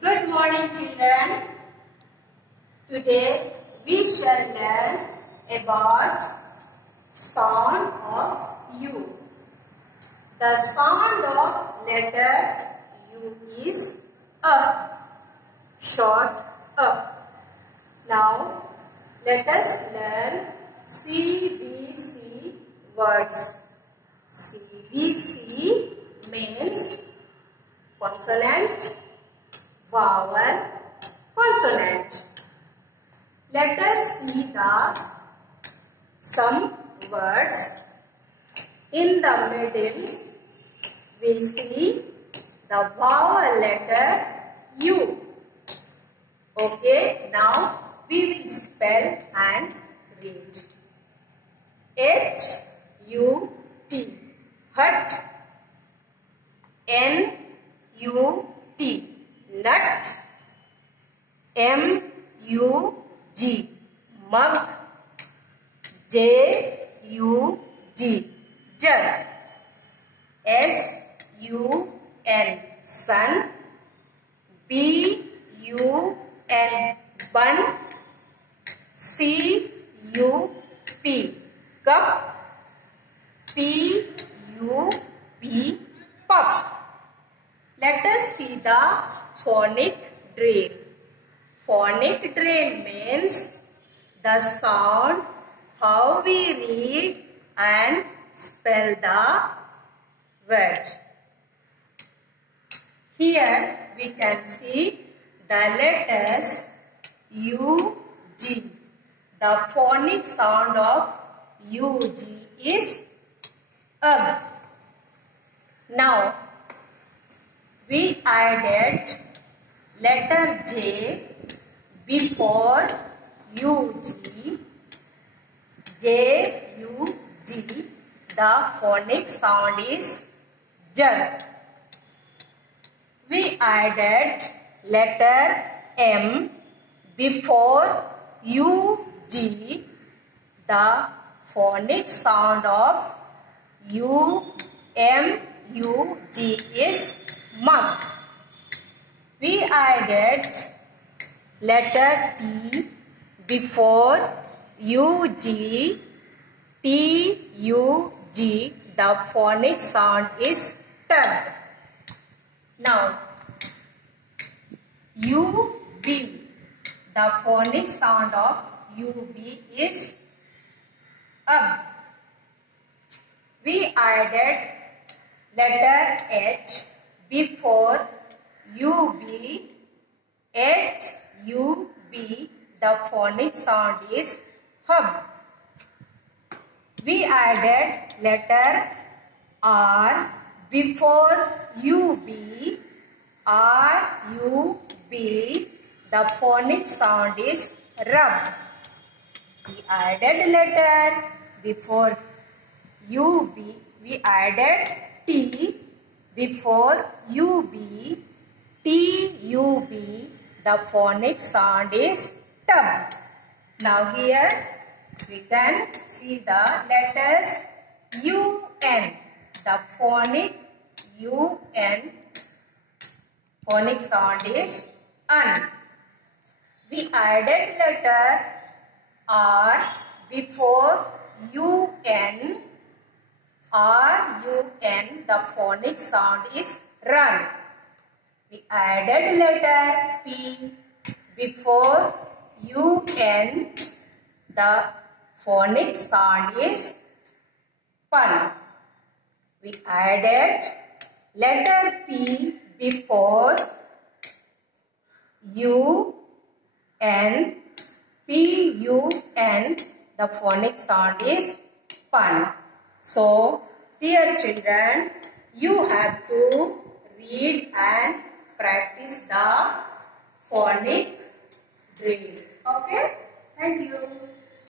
Good morning, children. Today we shall learn about sound of U. The sound of letter U is A, short A. Now let us learn CBC words. CBC means consonant, vowel, consonant. Let us see some words. In the middle, we see the vowel letter U. Okay, now we will spell and read. H-U-T, hut. N-U-T, nut. M-U-G, mug. J-U-G, jug. S-U-N, sun. B-U-N, bun. C-U-P, cup. P-U-P, pup. Let us see the phonic drill. Phonic drill means the sound, how we read and spell the word. Here we can see the letters U-G. The phonic sound of U-G is UG. Now we added letter J before U-G. J-U-G. The phonic sound is jug. We added letter M before U-G. The phonic sound of U-M-U-G is mug. We added letter T before U-G. T-U-G. The phonic sound is tug. Now, U-B. The phonic sound of U-B is UB. We added letter H before U-B. H-U-B. The phonic sound is hub. We added letter R before U-B. R-U-B. The phonic sound is rub. We added letter before U-B. We added T before U-B. T-U-B. The phonic sound is tub. Now here we can see the letters U-N. The phonic U-N phonic sound is un. We added letter R before U-N. R-U-N. The phonic sound is run. We added letter P before U-N. The phonic sound is pun. We added letter P before U-N. P-U-N. The phonic sound is pun. So, dear children, you have to read and practice the phonic drill. Okay? Thank you.